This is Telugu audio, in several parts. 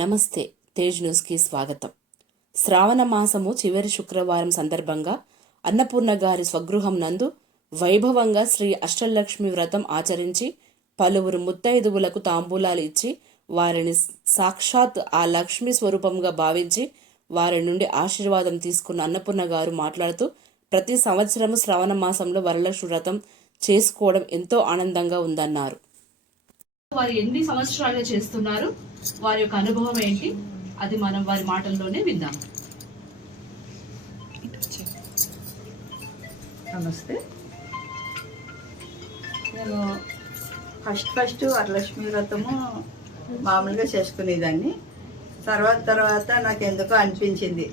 నమస్తే, తేజ్ న్యూస్కి స్వాగతం. శ్రావణ మాసము చివరి శుక్రవారం సందర్భంగా అన్నపూర్ణ గారి స్వగృహం నందు వైభవంగా శ్రీ అష్టలక్ష్మి వ్రతం ఆచరించి పలువురు ముత్తైదువులకు తాంబూలాలు ఇచ్చి వారిని సాక్షాత్ ఆ లక్ష్మీ స్వరూపంగా భావించి వారి నుండి ఆశీర్వాదం తీసుకున్న అన్నపూర్ణ గారు మాట్లాడుతూ, ప్రతి సంవత్సరము శ్రావణ మాసంలో వరలక్ష్మి వ్రతం చేసుకోవడం ఎంతో ఆనందంగా ఉందన్నారు. వారు ఎన్ని సంవత్సరాలుగా చేస్తున్నారు, వారి యొక్క అనుభవం ఏంటి, అది మనం వారి మాటల్లోనే విందాం. నమస్తే. నేను ఫస్ట్ వరలక్ష్మి వ్రతము మామూలుగా చేసుకునేదాన్ని. తర్వాత నాకు ఎందుకో అనిపించింది,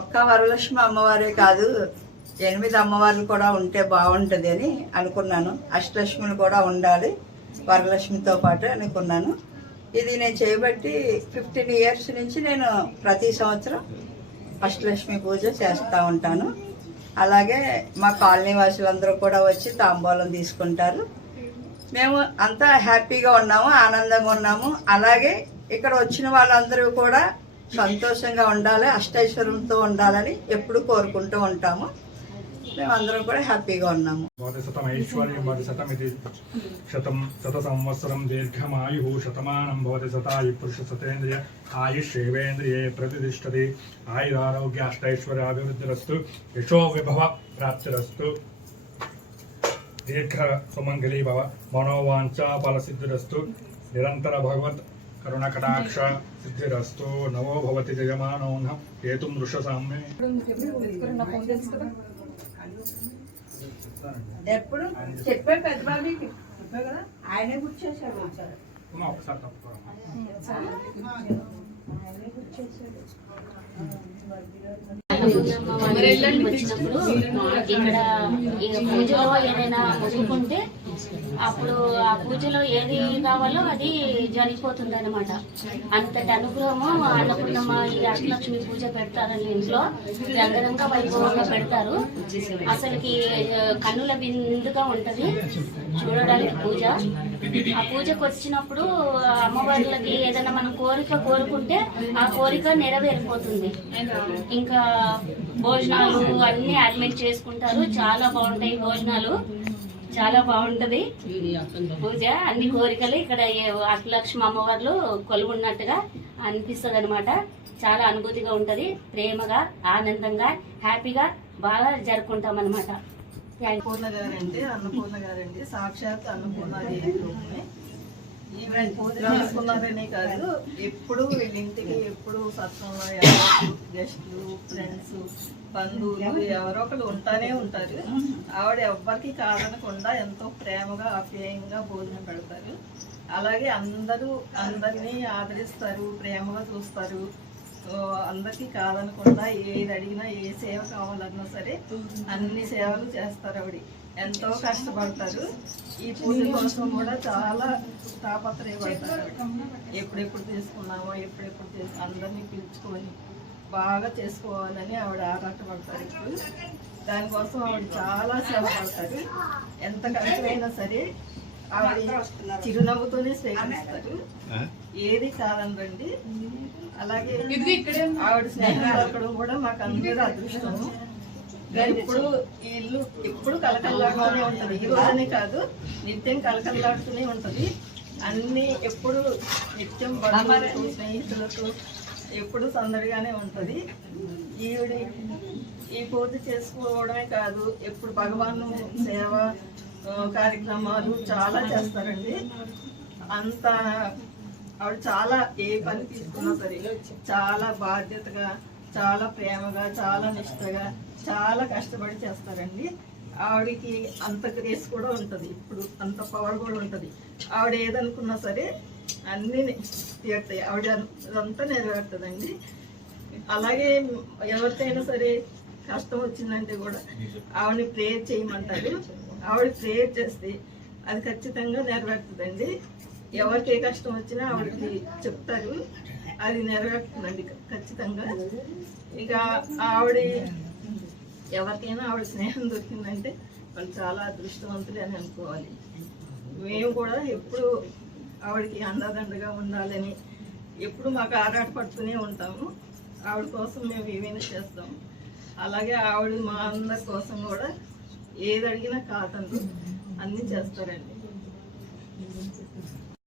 ఒక్క వరలక్ష్మి అమ్మవారే కాదు 8 అమ్మవార్లు కూడా ఉంటే బాగుంటుంది అని అనుకున్నాను. అష్టలక్ష్ములు కూడా ఉండాలి వరలక్ష్మితో పాటు అనుకున్నాను. ఇది నేను చేయబట్టి 15 ఇయర్స్ నుంచి నేను ప్రతి సంవత్సరం అష్టలక్ష్మి పూజ చేస్తూ ఉంటాను. అలాగే మా కాలనీ వాసులందరూ కూడా వచ్చి తాంబూలం తీసుకుంటారు. మేము అంతా హ్యాపీగా ఉన్నాము, ఆనందంగా ఉన్నాము. అలాగే ఇక్కడ వచ్చిన వాళ్ళందరూ కూడా సంతోషంగా ఉండాలి, అష్టైశ్వర్యంతో ఉండాలని ఎప్పుడు కోరుకుంటూ ఉంటాము. మేమందరం కూడా హ్యాపీగా ఉన్నాము. శత సంవత్సరం దీర్ఘమాయు శతమానం భవతి శతాయు పురుష సతేంద్రియ ఆయుష్యేవేంద్రియే ప్రతిష్టతి. ఆయురారోగ్య అష్టైశ్వర్యాభివృద్ధిరస్తు, యశో విభవ ప్రాప్తిరస్తు, దీర్ఘ సుమంగళీ భవ, మనోవాంఛా ఫలసిద్ధిరస్తు, నిరంతర భగవత్ కరుణకటాక్ష సిద్ధిరస్తు. నవో భవతి జయమానో హేతుం వృషసామ్యే. ఎప్పుడు చెప్పే పెద్ద బాబీకి ఆయనే గుర్చేశాడు. ఒకసారి తప్పుకోరా. వచ్చినప్పుడు ఇక్కడ పూజలో ఏదైనా మొక్కుకుంటే అప్పుడు ఆ పూజలో ఏది కావాలో అది జరిగిపోతుంది అనమాట. అంతటి అనుగ్రహము అన్నపూర్ణమ్మ ఈ అష్టలక్ష్మి పూజ పెడతారని ఇంట్లో రంగరంగ వైభవంగా పెడతారు. అసలుకి కన్నుల బిందుగా ఉంటది చూడడానికి పూజ. ఆ పూజకు వచ్చినప్పుడు అమ్మవార్లకి ఏదైనా మనం కోరిక కోరుకుంటే ఆ కోరిక నెరవేరిపోతుంది. ఇంకా భోజనాలు అన్ని అడ్మిట్ చేసుకుంటారు. చాలా బాగుంటాయి భోజనాలు, చాలా బాగుంటది పూజ. అన్ని కోరికలు ఇక్కడ అష్టలక్ష్మి అమ్మవార్లు కొలువున్నట్టుగా అనిపిస్తుంది అనమాట. చాలా అనుభూతిగా ఉంటది, ప్రేమగా ఆనందంగా హ్యాపీగా బాగా జరుపుకుంటాం అనమాట. అన్నపూర్ణ గారంటే సాక్షాత్ అన్నపూర్ణాదేవి రూపమే. ఈవెన్ పూజ చేసుకున్నారనే కాదు, ఎప్పుడు వీళ్ళింటికి ఎప్పుడు సత్సంలో గెస్టులు, ఫ్రెండ్స్, బంధువులు ఎవరో ఒకరు ఉంటానే ఉంటారు. ఆవిడ ఎవ్వరికి కాదనకుండా ఎంతో ప్రేమగా ఆప్యాయంగా భోజనం పెడతారు. అలాగే అందరినీ ఆదరిస్తారు, ప్రేమగా చూస్తారు. అందరికీ కాదనకుండా ఏది అడిగినా, ఏ సేవ కావాలన్నా సరే అన్ని సేవలు చేస్తారు. ఆవిడ ఎంతో కష్టపడతారు. ఈ పూజ కోసం కూడా చాలా తాపత్రయపడతారు. ఎప్పుడెప్పుడు తీసుకున్నామో అందరినీ పిలుచుకొని బాగా చేసుకోవాలని ఆవిడ ఆరాటపడతారు. ఇప్పుడు దానికోసం ఆవిడ చాలా సేవ పడతారు. ఎంత కష్టమైనా సరే ఆవిడ చిరునవ్వుతోనే స్వీకరిస్తారు, ఏది కాదనరండి. అలాగే ఆవిడ స్నేహం దొరకడం కూడా మాకు అందరూ అదృష్టము. ఇప్పుడు ఈ ఇల్లు ఎప్పుడు కలకల్లాడుతూనే ఉంటది. ఈ రోజనే కాదు, నిత్యం కలకల్లాడుతూనే ఉంటది. అన్ని ఎప్పుడు నిత్యం బంధువులతో, స్నేహితులతో ఎప్పుడు సందడిగానే ఉంటది. ఈవిడ ఈ పూజ చేసుకోవడమే కాదు, ఎప్పుడు భగవాను సేవ కార్యక్రమాలు చాలా చేస్తారండి. అంత ఆవిడ చాలా ఏ పని తీసుకున్నా సరే చాలా బాధ్యతగా, చాలా ప్రేమగా, చాలా నిష్టగా, చాలా కష్టపడి చేస్తారండి. ఆవిడకి అంత గ్రేస్ కూడా ఉంటుంది, ఇప్పుడు అంత పవర్ కూడా ఉంటుంది. ఆవిడ ఏదనుకున్నా సరే అన్నీ తీరుతాయి, ఆవిడ అదంతా నెరవేరుతుందండి. అలాగే ఎవరికైనా సరే కష్టం వచ్చిందంటే కూడా ఆవిడని ప్రేయర్ చేయమంటారు. ఆవిడ ప్రేయర్ చేస్తే అది ఖచ్చితంగా నెరవేరుతుందండి. ఎవరికి ఏ కష్టం వచ్చినా ఆవిడకి చెప్తారు, అది నెరవేరుతుందండి ఖచ్చితంగా. ఇక ఆవిడ ఎవరికైనా ఆవిడ స్నేహం దొరికిందంటే వాళ్ళు చాలా అదృష్టవంతులు అని అనుకోవాలి. మేము కూడా ఎప్పుడు ఆవిడకి అండదండగా ఉండాలని ఎప్పుడు మాకు ఆరాట పడుతూనే ఉంటాము. ఆవిడ కోసం మేము ఏమైనా చేస్తాము. అలాగే ఆవిడ మా అందరి కోసం కూడా ఏది అడిగినా కాదండి, అన్నీ చేస్తారండి.